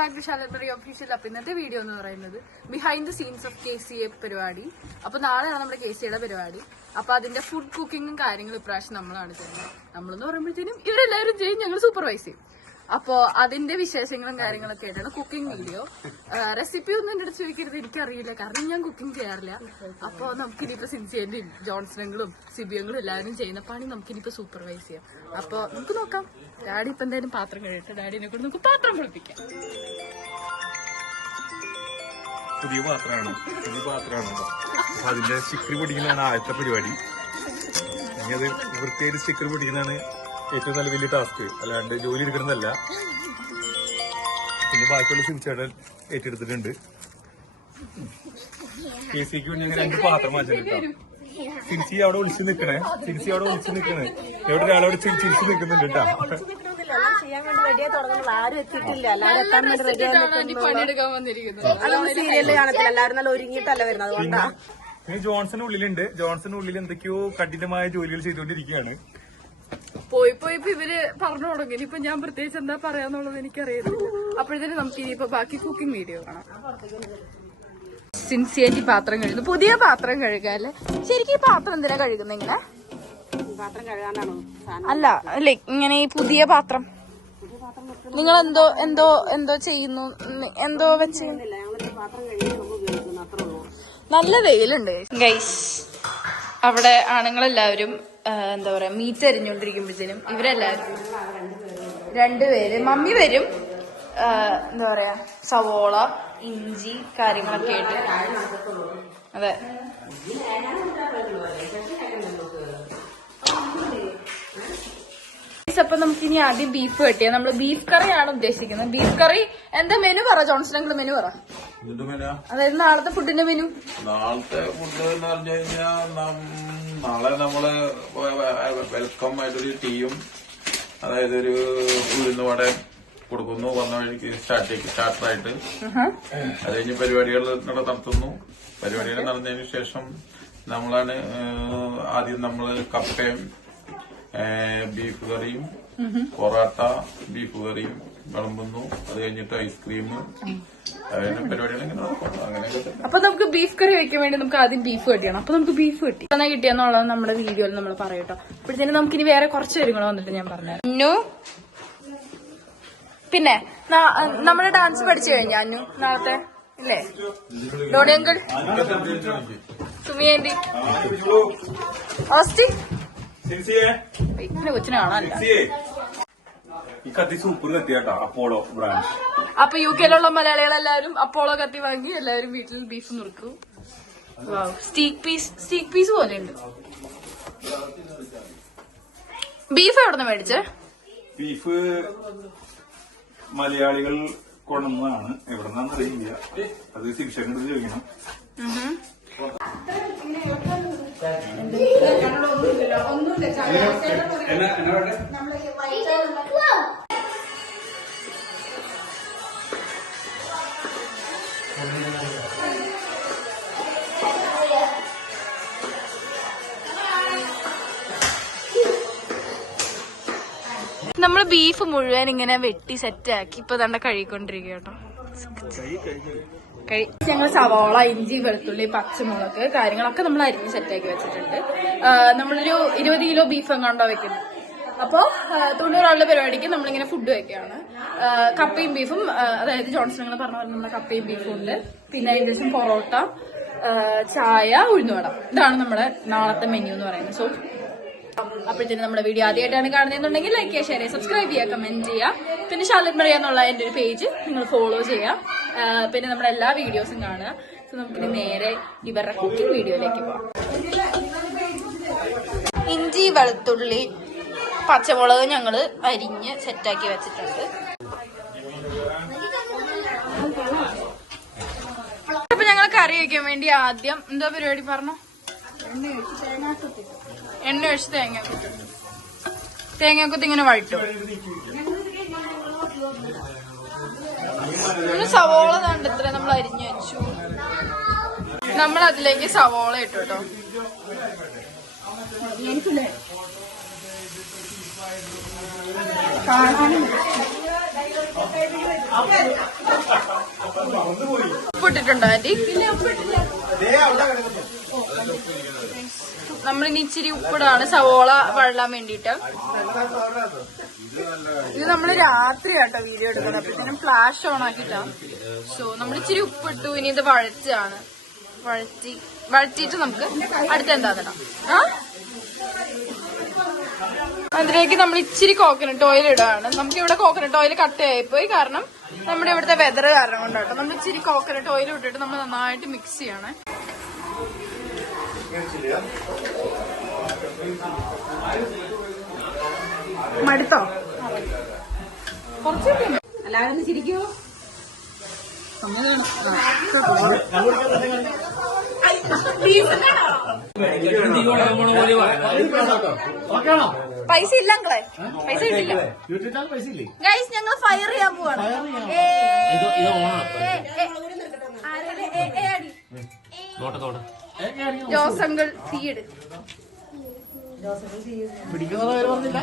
Back to ഷാലറി official അപ്പം ഇന്നത്തെ video എന്ന് പറയുന്നത് behind the scenes of K C A പരിപാടി. അപ്പൊ നാളെയാണ് നമ്മുടെ കെ സിയുടെ പരിപാടി. അപ്പൊ അതിന്റെ ഫുഡ് കുക്കിങ്ങും കാര്യങ്ങളും ഇപ്രാവശ്യം നമ്മളാണ് ചെയ്യുന്നത്. നമ്മളെന്ന് പറയുമ്പോഴത്തേനും ഇവരെല്ലാവരും ചെയ്യും ഞങ്ങൾ സൂപ്പർവൈസ് ചെയ്യും. അപ്പോ അതിന്റെ വിശേഷങ്ങളും കാര്യങ്ങളൊക്കെ ആയിട്ടാണ് കുക്കിംഗ് വീഡിയോ റെസിപ്പി ഒന്നും എന്റെ അടുത്ത് ചോദിക്കരുത് എനിക്കറിയില്ല. കാരണം ഞാൻ കുക്കിംഗ് ചെയ്യാറില്ല. അപ്പൊ നമുക്കിനിയിപ്പോ സിൻസിയന്റെയും ജോൺസണുകളും സിബിയങ്ങളും എല്ലാവരും ചെയ്യുന്ന പണി നമുക്ക് ഇനിയിപ്പോ സൂപ്പർവൈസ് ചെയ്യാം. അപ്പൊ നമുക്ക് നോക്കാം. ഡാഡി ഇപ്പൊ എന്തായാലും പാത്രം കഴിയട്ടെ ഡാഡിനെ കൊണ്ട് നമുക്ക് പാത്രം കുളിപ്പിക്കാം പുതിയ പാത്രമാണ്? പുതിയ പാത്രമാണ് അതിന്റെ ചിക്കറി പൊടിക്കുന്നതാണ് ആദ്യത്തെ പരിപാടി. ഇനി വൃത്തിയായിട്ട് സ്റ്റിക്കർ പൊടിക്കുന്നതാണ് ഏറ്റവും നല്ല വലിയ ടാസ്ക് അല്ലാണ്ട് ജോലി എടുക്കുന്നതല്ല. പിന്നെ ബാക്കിയുള്ള സിൻചേട്ടൻ ഏറ്റെടുത്തിട്ടുണ്ട്. കെ സിക്ക് വേണ്ടി ഞാൻ രണ്ട് പാത്രം മാറ്റിട്ടുണ്ട് സിൻസി അവിടെ ഒളിച്ച് നിൽക്കണേ. സിൻസി അവിടെ ഒളിച്ച് നിൽക്കണേ. എവിടെ ഒരാളവിടെ ചിരി ചിരിച്ച് നിൽക്കുന്നുണ്ട് കേട്ടോ ജോൺസൺ ഉള്ളിലുണ്ട്. ജോൺസൺ ഉള്ളിൽ എന്തൊക്കെയോ കഠിനമായ ജോലികൾ ചെയ്തുകൊണ്ടിരിക്കുകയാണ്. പോയി പോയി ഇപ്പൊ ഇവർ പറഞ്ഞു തുടങ്ങി. ഇനിയിപ്പൊ ഞാൻ പ്രത്യേകിച്ച് എന്താ പറയാന്നുള്ളത് എനിക്കറിയത്തില്ല. അപ്പോഴത്തേനും നമുക്ക് ഇനിയിപ്പോ ബാക്കി കുക്കിംഗ് വീഡിയോ കാണാം. സിൻസിയറ്റി പാത്രം കഴുകുന്നു. പുതിയ പാത്രം കഴുകുക അല്ലേ? ശരിക്കും ഈ പാത്രം എന്തിനാ കഴുകുന്നത് ഇങ്ങനെ? പാത്രം കഴുകാനാണോ? അല്ല അല്ലെ ഇങ്ങനെ ഈ പുതിയ പാത്രം. നിങ്ങൾ എന്തോ എന്തോ എന്തോ ചെയ്യുന്നു എന്തോ വെച്ച്. നല്ല വെയിലുണ്ട്. ഗൈസ് അവിടെ ആണുങ്ങളെല്ലാവരും എന്താ പറയാ മീറ്റ് അരിഞ്ഞുകൊണ്ടിരിക്കുമ്പോഴത്തേനും ഇവരെല്ലാവരും രണ്ടുപേര്. മമ്മി വരും. എന്താ പറയാ സവോള ഇഞ്ചി കാര്യങ്ങളൊക്കെ ആയിട്ട്. അതെ. Guys, അപ്പൊ നമുക്ക് ഇനി ആദ്യം ബീഫ് കിട്ടിയ. നമ്മൾ ബീഫ് കറിയാണ് ഉദ്ദേശിക്കുന്നത്. ബീഫ് കറി എന്താ മെനു പറ ജോൺസൺ മെനു പറ. അതായത് നാളത്തെ ഫുഡിന്റെ മെനു നാളത്തെ ഫുഡ് എന്ന് പറഞ്ഞു കഴിഞ്ഞാൽ നാളെ നമ്മൾ വെൽക്കം ആയിട്ടൊരു ടീയും അതായത് ഒരു ഉഴുന്നുവട കൊടുക്കുന്നു. വന്ന വഴിക്ക് സ്റ്റാർട്ട് സ്റ്റാർട്ടറായിട്ട് അത് കഴിഞ്ഞ് പരിപാടികൾ നട- നടത്തുന്നു. പരിപാടികൾ നടന്നതിന് ശേഷം നമ്മളാണ് ആദ്യം നമ്മൾ കപ്പയും ബീഫ് കറിയും പൊറാട്ട ബീഫ് കറിയും വിളമ്പുന്നു. അത് കഴിഞ്ഞിട്ട് ഐസ്ക്രീം അപ്പൊ നമുക്ക് ബീഫ് കറി വെക്കാൻ വേണ്ടി നമുക്ക് ആദ്യം ബീഫ് കിട്ടിയാണ് അപ്പൊ നമുക്ക് ബീഫ് കിട്ടി എന്നാ കിട്ടിയെന്നുള്ളത് നമ്മുടെ വീഡിയോയിൽ നമ്മൾ പറയട്ടോ. അപ്പോഴത്തേനും നമുക്ക് ഇനി വേറെ കുറച്ച് കാര്യങ്ങൾ വന്നിട്ട് ഞാൻ പറഞ്ഞു അന്നു പിന്നെ നമ്മുടെ ഡാൻസ് പഠിച്ചു കഴിഞ്ഞാ അന്നു? നാളത്തെ? ഇല്ലേ? ഡോണിയങ്കിൾ അങ്കിൾ? സുമി ഓസ്റ്റി? പിന്നെ കൊച്ചിനെ കാണാനില്ല. ഈ കത്തി സൂപ്പർ അപ്പോളോ ബ്രാൻഡ്. അപ്പൊ യു കെയിലുള്ള മലയാളികളെല്ലാവരും അപ്പോളോ കത്തി വാങ്ങി എല്ലാവരും വീട്ടിൽ ബീഫ് നുറുക്കും. സ്റ്റീക്ക് പീസ് സ്റ്റീക്ക് പീസ് പോലെ ഉണ്ട് ബീഫ് എവിടെ നിന്ന് മേടിച്ചേ? ബീഫ് മലയാളികൾ കൊണ്ടുവന്നതാണ്. എവിടെ നിന്നാന്ന് അറിയില്ല അത് ശിക്ഷ ചോദിക്കണം വേണ്ടേ? നമ്മൾ ബീഫ് മുഴുവൻ ഇങ്ങനെ വെട്ടി സെറ്റ് ആക്കി ഇപ്പൊ തന്നെ കഴുകിക്കൊണ്ടിരിക്കുക കേട്ടോ ഞങ്ങൾ സവാള ഇഞ്ചി വെളുത്തുള്ളി പച്ചമുളക് കാര്യങ്ങളൊക്കെ നമ്മൾ അരിഞ്ഞ് സെറ്റാക്കി വെച്ചിട്ടുണ്ട്. നമ്മളൊരു ഇരുപത് കിലോ ബീഫ് എങ്ങാണ്ടോ വെക്കുന്നത് അപ്പോ ആ, തൊണ്ണൂറാളുടെ പരിപാടിക്ക് നമ്മളിങ്ങനെ ഫുഡ് വെക്കുകയാണ്. കപ്പയും ബീഫും അതായത് ജോൺസൺ നിങ്ങൾ പറഞ്ഞ പോലെ നമ്മുടെ കപ്പയും ബീഫും ഉണ്ട്. പിന്നെ ഏകദേശം പൊറോട്ട ചായ ഉഴുന്നുവട. ഇതാണ് നമ്മുടെ നാളത്തെ മെനു എന്ന് പറയുന്നത്. സോ അപ്പോഴത്തേനും നമ്മുടെ വീഡിയോ ആദ്യമായിട്ടാണ് കാണുന്നതെന്നുണ്ടെങ്കിൽ ലൈക്ക് ചെയ്യുക ഷെയർ ചെയ്യുക സബ്സ്ക്രൈബ് ചെയ്യുക കമന്റ് ചെയ്യുക. പിന്നെ ഷാലറ്റ് മറിയ എന്നുള്ള എന്റെ ഒരു പേജ് നിങ്ങൾ ഫോളോ ചെയ്യുക. പിന്നെ നമ്മുടെ എല്ലാ വീഡിയോസും കാണുക. സോ നമുക്കിനി നേരെ ഇവരുടെ കുക്കിംഗ് വീഡിയോയിലേക്ക് പോവാം. ഇഞ്ചി വെളുത്തുള്ളി പച്ചമുളക് ഞങ്ങൾ അരിഞ്ഞ് സെറ്റാക്കി വെച്ചിട്ടുണ്ട്. അപ്പൊ ഞങ്ങൾ കറി വയ്ക്കാൻ വേണ്ടി ആദ്യം എന്താ പരിപാടി പറഞ്ഞു? എണ്ണ ഒഴിച്ച് തേങ്ങ കുത്തി. തേങ്ങ കുത്തി ഇങ്ങനെ വഴറ്റും. നമ്മൾ സവോള കണ്ടത്ര നമ്മൾ അരിഞ്ഞു വെച്ചു. നമ്മൾ അതിലേക്ക് സവോള ഇട്ടു കേട്ടോ. ഉപ്പിട്ടിട്ടുണ്ടോ ആന്റി? നമ്മളിനി ഇച്ചിരി ഉപ്പിടാണ്. സവോള വഴലാൻ വേണ്ടിട്ട് ഇത് നമ്മൾ രാത്രി കേട്ടോ വീഡിയോ എടുക്കുന്നത്. അപ്പഴത്തേനും ഫ്ലാഷ് ഓൺ ആക്കിട്ടാ. സോ നമ്മൾ ഇച്ചിരി ഉപ്പിട്ടു. ഇനി ഇത് വഴച്ചാണ് വഴറ്റി വഴറ്റിയിട്ട് നമുക്ക് അടുത്ത എന്താന്നിടാം. ആ? അതിലേക്ക് നമ്മൾ ഇച്ചിരി കോക്കനട്ട് ഓയിൽ ഇടുകയാണ്. നമുക്ക് ഇവിടെ കോക്കനട്ട് ഓയിൽ കട്ടയായി പോയി കാരണം നമ്മുടെ ഇവിടുത്തെ വെതർ കാരണം കൊണ്ടാട്ടോ. നമ്മൾ ഇച്ചിരി കോക്കനട്ട് ഓയിൽ ഇട്ടിട്ട് നമ്മൾ നന്നായിട്ട് മിക്സ് ചെയ്യണേ. മടുത്തോ? എല്ലാവരും ചിരിക്കൂ? പൈസ ഇല്ല അങ്കളെ. പൈസ കിട്ടില്ല. ഗൈസ് ഞങ്ങൾ ഫയർ ചെയ്യാൻ പോവാണ്. ഏ, ഏ, സീഡ് തീയിട്. പേര് പറഞ്ഞില്ല?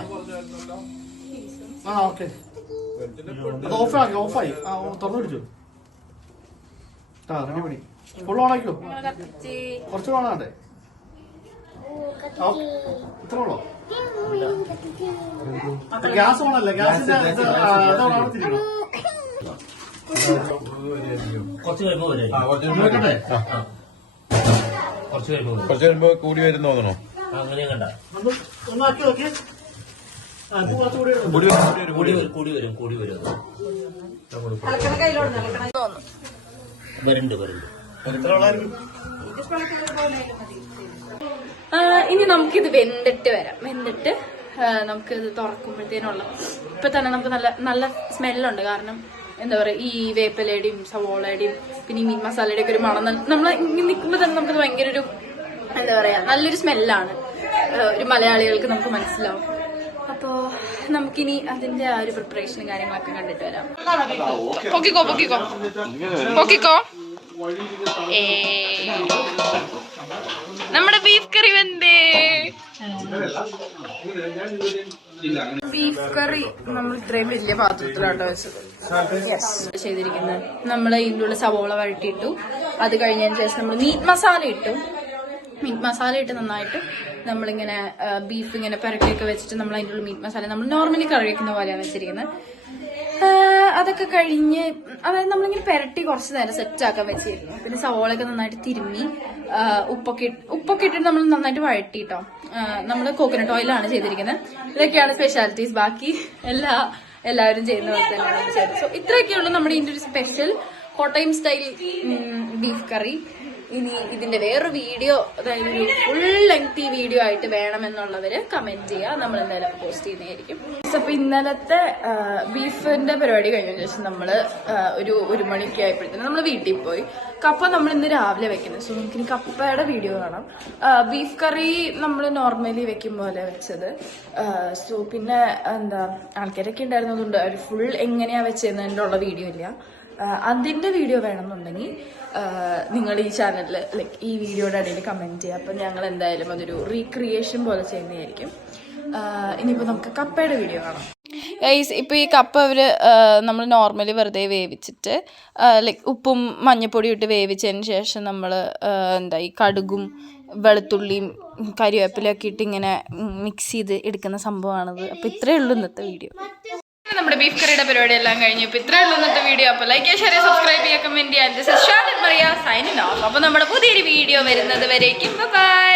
ആ ഓക്കെ. ഓഫാക്കി ഓഫായി. ആ ഓ, തുറന്നു പിടിച്ചു ആ റെഡി പിടി ഫുൾ ഓണാക്കിയോ കുറച്ച് വേണാണ്ടേ ഇത്ര ഉള്ളോ? ഗ്യാസ് ഓണല്ലേ ഗ്യാസിന്റെ കുറച്ച് കഴിയുമ്പോ കുറച്ച് കഴിയുമ്പോ വരുമ്പോ കൂടി വരും തോന്നണോ അങ്ങനെ കണ്ട. ഒന്ന് ഒന്നാക്കി നോക്കി ഇടുന്നു. കൂടി വരും. കൂടി വരും കൂടി വരും വരുന്നുണ്ട് വരുന്നുണ്ട്. ഇനി നമുക്കിത് വെന്തിട്ട് വരാം. വെന്തിട്ട് നമുക്കിത് തുറക്കുമ്പോഴത്തേനുള്ള ഇപ്പൊ തന്നെ നമുക്ക് നല്ല നല്ല സ്മെല്ലുണ്ട് കാരണം എന്താ പറയാ ഈ വേപ്പിലയുടെയും സവോളയുടെയും പിന്നെ ഈ മീൻ മസാലയുടെ ഒക്കെ ഒരു മണം നമ്മൾ ഇങ്ങനെ നിൽക്കുമ്പോൾ തന്നെ നമുക്ക് ഭയങ്കര ഒരു എന്താ പറയാ നല്ലൊരു സ്മെല്ലാണ്. ഒരു മലയാളികൾക്ക് നമുക്ക് മനസ്സിലാവും. അപ്പോ നമുക്കിനി അതിന്റെ ആ ഒരു പ്രിപ്പറേഷനും കാര്യങ്ങളൊക്കെ കണ്ടിട്ട് വരാം. പൊക്കിക്കോ പൊക്കിക്കോ. പൊക്കിക്കോ. നമ്മുടെ ബീഫ് കറി വെന്തേ. ബീഫ് കറി നമ്മൾ ഇത്രയും വലിയ പാത്രത്തിലാട്ടോ വെച്ചത്. ചെയ്തിരിക്കുന്നത്. നമ്മൾ ഇതിന്റെ ഉള്ളിൽ സവോള വഴട്ടിയിട്ടു അത് കഴിഞ്ഞതിന് ശേഷം നമ്മൾ മീറ്റ് മസാല ഇട്ടു. മീറ്റ് മസാല ഇട്ട് നന്നായിട്ട് നമ്മളിങ്ങനെ ബീഫ് ഇങ്ങനെ പുരട്ടിയൊക്കെ വെച്ചിട്ട് നമ്മൾ അതിന്റെ ഉള്ളിൽ മീറ്റ് മസാല നമ്മൾ നോർമലി കറി വെക്കുന്ന പോലെയാണ് വെച്ചിരിക്കുന്നത്. അതൊക്കെ കഴിഞ്ഞ് അതായത് നമ്മളിങ്ങനെ പെരട്ടി കുറച്ച് നേരം സെറ്റ് ആക്കാൻ വെച്ചിരുന്നു. പിന്നെ സവോളൊക്കെ നന്നായിട്ട് തിരുമ്മി ഉപ്പൊക്കെ ഉപ്പൊക്കെ ഇട്ട് ഉപ്പൊക്കെ ഇട്ടിട്ട് നമ്മൾ നന്നായിട്ട് വഴട്ടിട്ടോ നമ്മൾ കോക്കനട്ട് ഓയിലാണ് ചെയ്തിരിക്കുന്നത്. ഇതൊക്കെയാണ് സ്പെഷ്യാലിറ്റീസ് ബാക്കി എല്ലാ എല്ലാവരും ചെയ്യുന്ന പോലെ ചെയ്തത് സോ ഇത്രയൊക്കെയുള്ളൂ നമ്മുടെ ഇതിന്റെ ഒരു special Kottayam style beef curry ഇനി ഇതിന്റെ വേറൊരു വീഡിയോ അതായത് ഫുൾ ലെങ്തി വീഡിയോ ആയിട്ട് വേണമെന്നുള്ളവര് കമന്റ് ചെയ്യുക. നമ്മൾ എന്തായാലും പോസ്റ്റ് ചെയ്യുന്നതായിരിക്കും. അപ്പൊ ഇന്നലത്തെ ബീഫിന്റെ പരിപാടി കഴിഞ്ഞ ശേഷം നമ്മൾ ഒരു ഒരു മണിക്ക് ആയപ്പോഴത്തേനും നമ്മൾ വീട്ടിൽ പോയി. കപ്പ നമ്മൾ ഇന്ന് രാവിലെ വെക്കുന്നത് സോ നമുക്കിനി കപ്പയുടെ വീഡിയോ കാണാം. ബീഫ് കറി നമ്മൾ നോർമലി വെക്കും പോലെ വെച്ചത്. സോ പിന്നെ എന്താ ആൾക്കാരൊക്കെ ഉണ്ടായിരുന്നതുകൊണ്ട് ഒരു ഫുൾ എങ്ങനെയാ വെച്ചതെന്നതിന്റെ ഉള്ള വീഡിയോ ഇല്ല. ആ, അതിന്റെ വീഡിയോ വേണമെന്നുണ്ടെങ്കിൽ നിങ്ങൾ ഈ ചാനലിൽ ലൈക്ക് ഈ വീഡിയോയുടെ ഇടയിൽ കമന്റ് ചെയ്യുക. അപ്പം ഞങ്ങൾ എന്തായാലും അതൊരു റീക്രിയേഷൻ പോലെ ചെയ്യുന്നതായിരിക്കും. ഇനിയിപ്പോൾ നമുക്ക് കപ്പയുടെ വീഡിയോ കാണാം. ഗൈസ് ഇപ്പോൾ ഈ കപ്പ അവർ നമ്മൾ നോർമലി വെറുതെ വേവിച്ചിട്ട് ലൈക്ക് ഉപ്പും മഞ്ഞപ്പൊടിയും ഇട്ട് വേവിച്ചതിന് ശേഷം നമ്മൾ എന്താ ഈ കടുകും വെളുത്തുള്ളിയും കരിവേപ്പിലൊക്കെ ഇട്ട് ഇങ്ങനെ മിക്സ് ചെയ്ത് എടുക്കുന്ന സംഭവമാണത്. അപ്പോൾ ഇത്രയേ ഉള്ളൂ ഇന്നത്തെ വീഡിയോ. നമ്മുടെ ബീഫ് കറിയുടെ പരിപാടി എല്ലാം കഴിഞ്ഞു. ഇപ്പൊ ഉള്ളൂ ഇന്നത്തെ വീഡിയോ അപ്പൊ ലൈക്ക് ഷെയർ സബ്സ്ക്രൈബ് ചെയ്യുക കമന്റ് ചെയ്യാൻ സൈനിങ് ഓഫ് അപ്പൊ നമ്മുടെ പുതിയൊരു വീഡിയോ വരുന്നത് വരേക്കും. ബൈ